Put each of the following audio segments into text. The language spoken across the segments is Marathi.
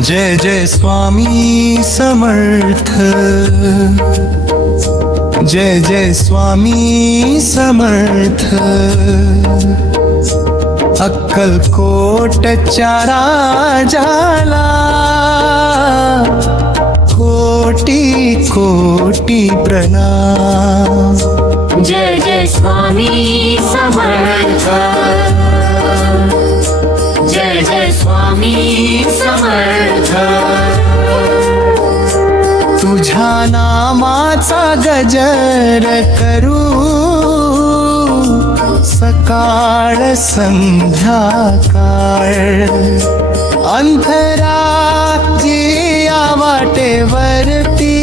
जय जय स्वामी समर्थ, जय जय स्वामी समर्थ. अक्कलकोटच्या राजाला कोटी कोटी प्रणाम. जय जय स्वामी समर्थ, जय जय स्वामी समर्थ. तुझ्या नामाचा गजर करू सकाळ संध्याकाळ. अंतरात जिया वाटेवरती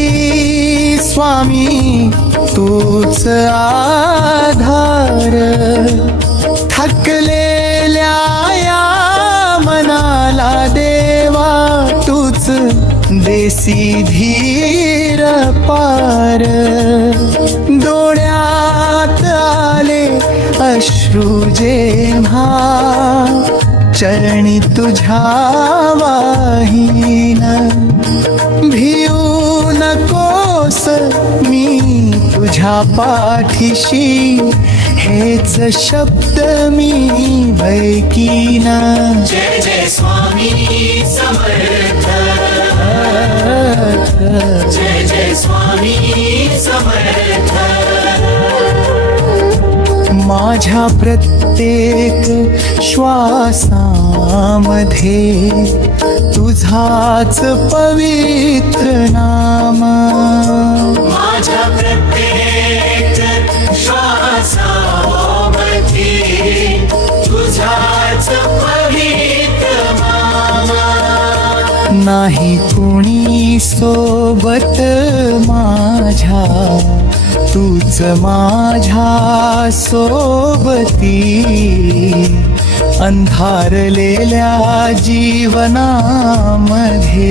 स्वामी तूच आधार. थकलेल्या या मनाला देवा तूच देसी धीर पार. डोळ्यात आले अश्रू जेव्हा चरणी तुझ्या वाहीन. भिऊ नकोस मी तुझ्या पाठीशी हेच शब्द मी बैकीन. जय जय स्वामी समर्थ, जय जय स्वामी समर्थ. माझ्या प्रत्येक श्वासामध्ये तुझाच पवित्र नाम. माझ्या प्रत्येक श्वासामध्ये तुझाच पवित्र नाम. नाही कुणी सोबत माझ्या तूच माझ्या सोबती. अंधारलेल्या जीवनामध्ये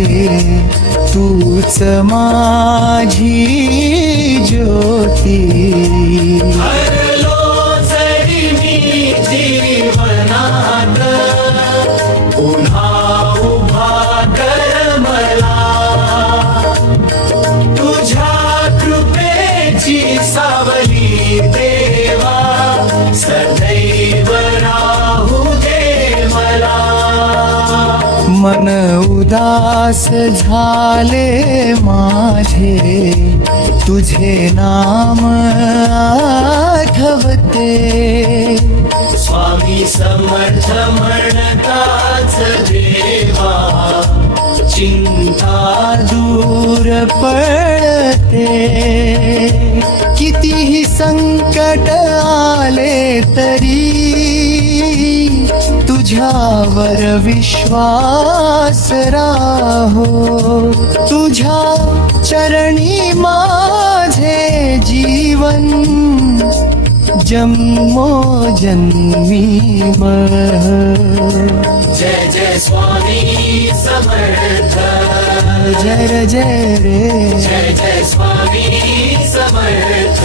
तूच माझी ज्योती. हरलो जरी मी जीवनात पुन्हा उभा कर मला. तुझ्या कृपेची सावली देवा सदैव राहू दे मला. मन उदास झाले माझे तुझे नाम आठवते. स्वामी समर्थ म्हणताच देवा चिंता दूर पडते. कितीही संकट आले तरी तुझ्यावर विश्वास राहो. तुझ्या चरणी माझे जीवन जन्मो जन्मी मह. जय जय स्वामी समर्थ, जय जय रे. जय जय स्वामी समर्थ.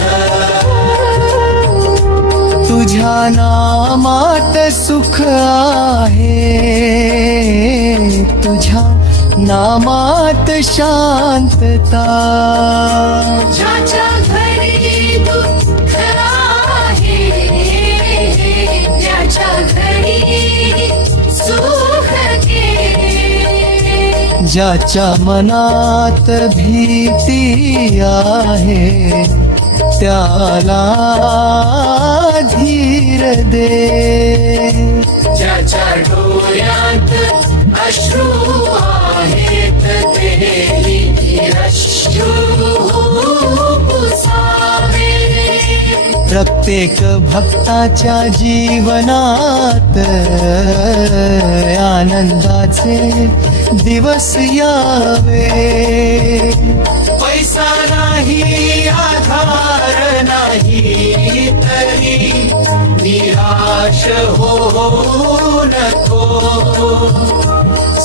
तुझ्या नामात सुख आहे, तुझ्या नामात शांतता. ज्याच्या घरी दुःख आहे त्याच्या घरी सुख घे. ज्याच्या मनात भीती आहे त्याला धीर दे. ज्याच्या डोळ्यात अश्रू आहेत ते अश्रू पुसावे. प्रत्येक भक्ताच्या जीवनात आनंदाचे दिवस यावे. पैसा नाही आधार नाही तरी निराश हो नको.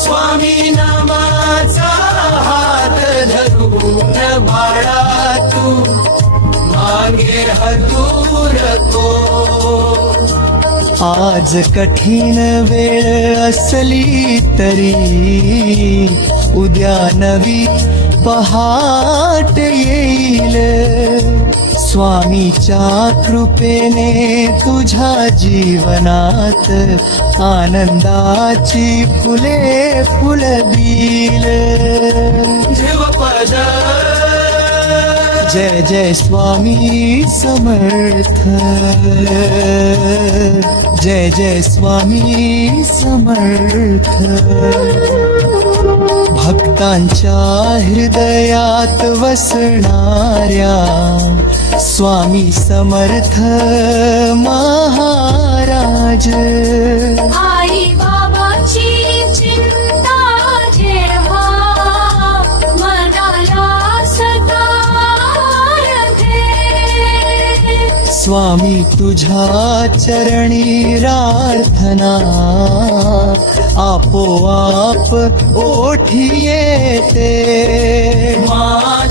स्वामी नामाचा हात धरून बाळा तू मागे हतूर को. आज कठीण वेळ असली तरी उद्या नवी पहाट येईल स्वामीच्या कृपेने तुझ्या जीवनात आनंदाची फुले फुलतील शिवपद जय जय स्वामी समर्थ जय जय स्वामी समर्थ भक्तांच्या हृदयात वसणाऱ्या स्वामी समर्थ महाराज आई बाबाची चिंता जेव्हा मनाला सतारते, स्वामी तुझ्या चरणी प्रार्थना आपोआप ओठी येते माझ्या